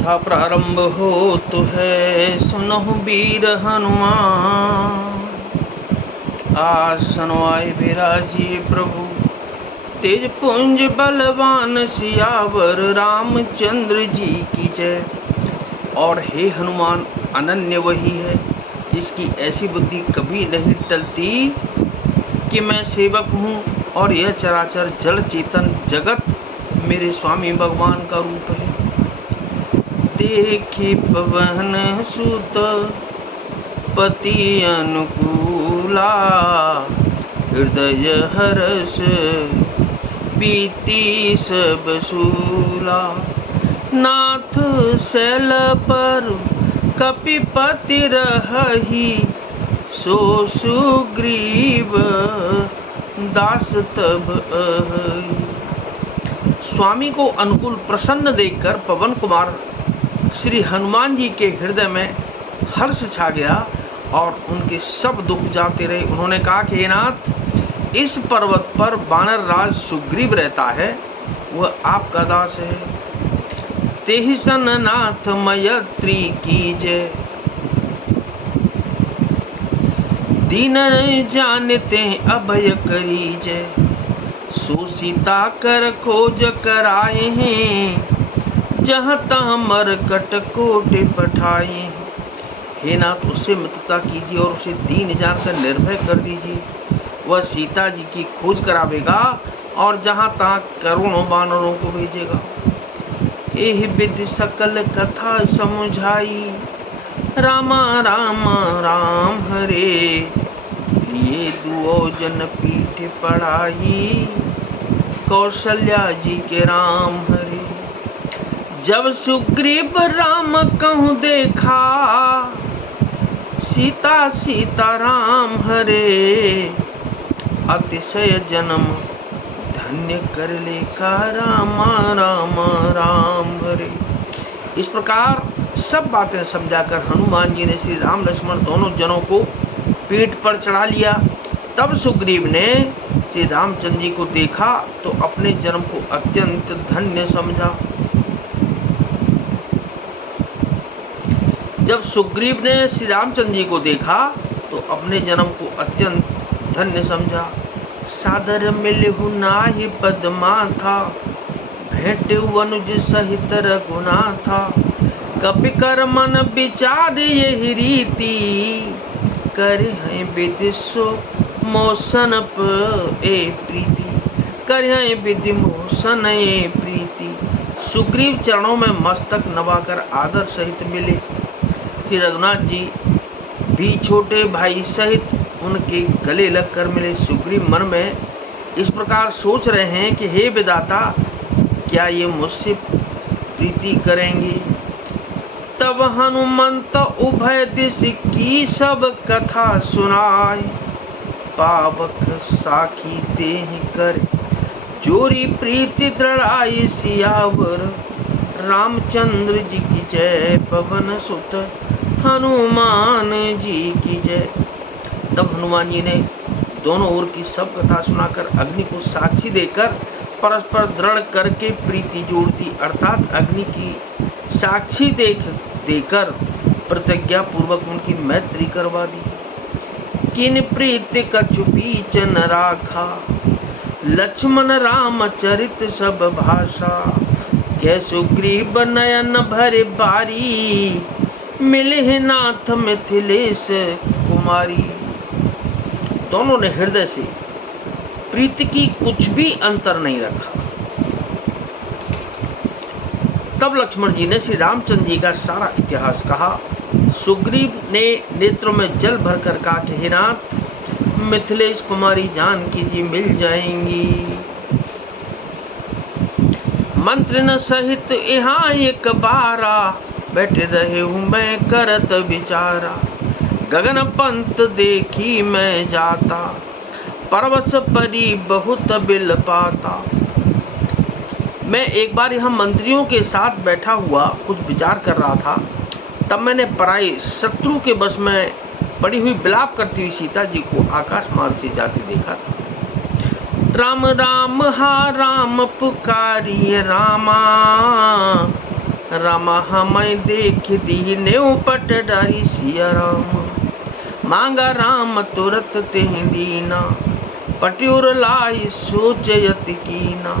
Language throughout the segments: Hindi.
कथा प्रारंभ होत है, सुनहु वीर हनुमान। आसन आए विराजिए प्रभु, तेज पुंज बलवान सियावर रामचंद्र जी की जय। और हे हनुमान, अनन्य वही है जिसकी ऐसी बुद्धि कभी नहीं टलती कि मैं सेवक हूँ और यह चराचर जड़ चेतन जगत मेरे स्वामी भगवान का रूप है। देखी पवन सुत पति अनुकूला, हृदय हर्ष बीती सब सूला। नाथ शैल पर कपिपति रहहि, सो सुग्रीव दास तब अहि। स्वामी को अनुकूल प्रसन्न देखकर पवन कुमार श्री हनुमान जी के हृदय में हर्ष छा गया और उनके सब दुख जाते रहे। उन्होंने कहा कि हे नाथ, इस पर्वत पर वानर राज सुग्रीव रहता है, वह आपका दास है। तेहि सन नाथ मयत्री कीजय, दीन जानते अभय करीजय। सो सीता कर खोज कराए हैं, जहाँ तहाँ मरकट कोटि पठाए। हे नाथ, उससे मित्रता कीजिए और उसे दीन जानकर निर्भय कर दीजिए। वह सीता जी की खोज करावेगा और जहाँ तहाँ करोड़ों वानरों को भेजेगा। एहि विधि सकल कथा समुझाई, रामा रामा राम हरे। लिए दुओ जन पीठ पढ़ाई, कौशल्या जी के राम हरे। जब सुग्रीव राम कहूँ देखा, सीता सीता राम हरे। अतिशय जन्म धन्य कर लेखा, रामा रामा राम हरे। इस प्रकार सब बातें समझाकर हनुमान जी ने श्री राम लक्ष्मण दोनों जनों को पीठ पर चढ़ा लिया। तब सुग्रीव ने श्री रामचंद्र जी को देखा तो अपने जन्म को अत्यंत धन्य समझा। जब सुग्रीव ने श्री रामचंद्र जी को देखा तो अपने जन्म को अत्यंत धन्य समझा। सादर मिलहु नाहि पदमा था, भेंटहु अनुज सहित रघुनाथा। कपि कर मन विचार यही रीति, करे हैं विधि सो मोसन ए प्रीति। करे हैं विधि मोसन ए प्रीति। सुग्रीव चरणों में मस्तक नवाकर आदर सहित मिले। श्री रघुनाथ जी भी छोटे भाई सहित उनके गले लगकर मिले। सुग्रीव मन में इस प्रकार सोच रहे हैं कि हे विधाता, क्या ये मुझसे प्रीति करेंगे। तब हनुमंत उभय दिश की सब कथा सुनाए, पावक साखी देहि कर जोरी प्रीति दृढ़ाई। सियावर रामचंद्र जी की जय, पवन सुत हनुमान जी की जय। तब हनुमान जी ने दोनों ओर की सब कथा सुनाकर अग्नि को साक्षी देकर परस्पर दृढ़ करके प्रीति जोड़ दी। अर्थात अग्नि की साक्षी देकर प्रतिज्ञा पूर्वक उनकी मैत्री करवा दी। किन प्रीति कछु बीच न राखा, लक्ष्मण राम चरित सब भाषा। कै सुग्रीव नयन भरे बारी, मिले नाथ मिथिलेश कुमारी। दोनों ने हृदय से प्रीति की कुछ भी अंतर नहीं रखा। तब लक्ष्मण जी ने श्री रामचंद्र जी का सारा इतिहास कहा। सुग्रीव ने नेत्रों में जल भरकर कहा कि हे नाथ, मिथिलेश कुमारी जानकी जी मिल जाएंगी। मंत्र न सहित यहाँ एक बारा, बैठे रहे हूँ मैं करत विचारा। गगन पंत देखी मैं जाता, परवश परी बहुत बिल पाता। मैं एक बार यहाँ मंत्रियों के साथ बैठा हुआ कुछ विचार कर रहा था, तब मैंने पराई शत्रु के बस में पड़ी हुई विलाप करती हुई सीता जी को आकाश मार्ग से जाते देखा था। राम राम हा राम पुकारिए रामा, रामा हमें देख दीने पट डारी सिया राम। मांगा राम तुरत ते दीना, पट्योर लाई सोचयत कीना।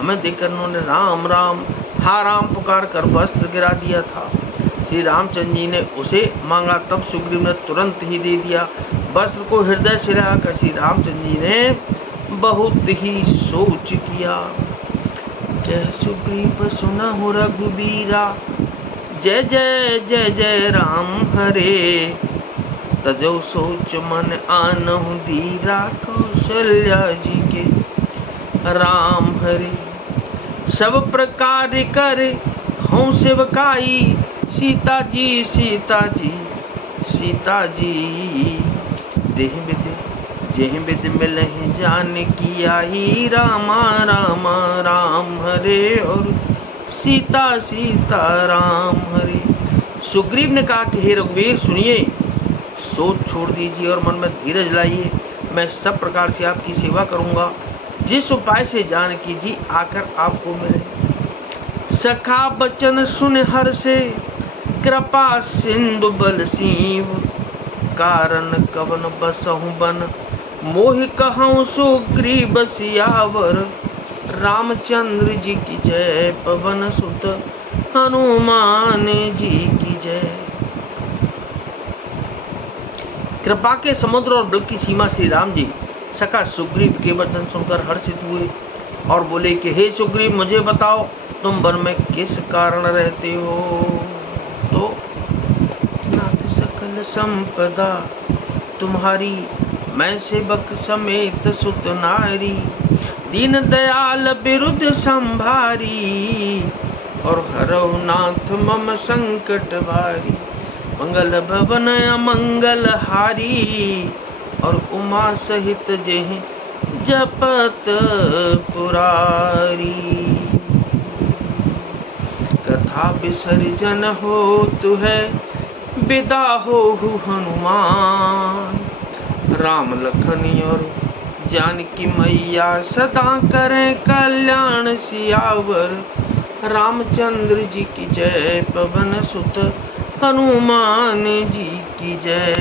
हमें देखकर उन्होंने राम राम हा राम पुकार कर वस्त्र गिरा दिया था। श्री रामचंद्र जी ने उसे मांगा, तब सुग्रीव ने तुरंत ही दे दिया। वस्त्र को हृदय से लगाकर श्री रामचंद्र जी ने बहुत ही सोच किया। जय सुग्रीव सुनहु रघुबीरा, जय जय जय जय राम हरे। तजौ सोच मन आनहु धीरा, कौशल्या जी के राम हरे। सब प्रकार कर हूँ सेवकाई, सीता जी सीता जी सीता जी। देह विद जेह विद मिलहि जानकी आई, रामा रामा राम हरे और सीता सीता राम हरे। सुग्रीव ने कहा कि हे रघुवीर सुनिए, सोच छोड़ दीजिए और मन में धीरज लाइए। मैं सब प्रकार से आपकी सेवा करूंगा, जिस उपाय से जानकी जी आकर आपको मिले। सखा बचन सुन हर से, कृपा सिंधु बल सीव। कारण कवन बसहु बन, मोहि कहूँ सुग्रीव सियावर। रामचंद्र जी की जय, पवन सुत हनुमान जी की जय। कृपा के समुद्र और बल की सीमा श्री राम जी सखा सुग्रीव के वचन सुनकर हर्षित हुए और बोले कि हे सुग्रीव, मुझे बताओ तुम वन में किस कारण रहते हो। तो नाथ सकल संपदा तुम्हारी, मैं सेवक समेत सुत नारी। दीन दयाल बिरुद संभारी, और हरहु नाथ मम संकट भारी। मंगल भवन अमंगल हारी, और उमा सहित जेहि जपत पुरारी। कथा विसर्जन होतु है, विदा होहु हनुमान। राम लखन और जानकी मैया, सदा करें कल्याण सियावर। रामचंद्र जी की जय, पवन सुत हनुमान जी की जय।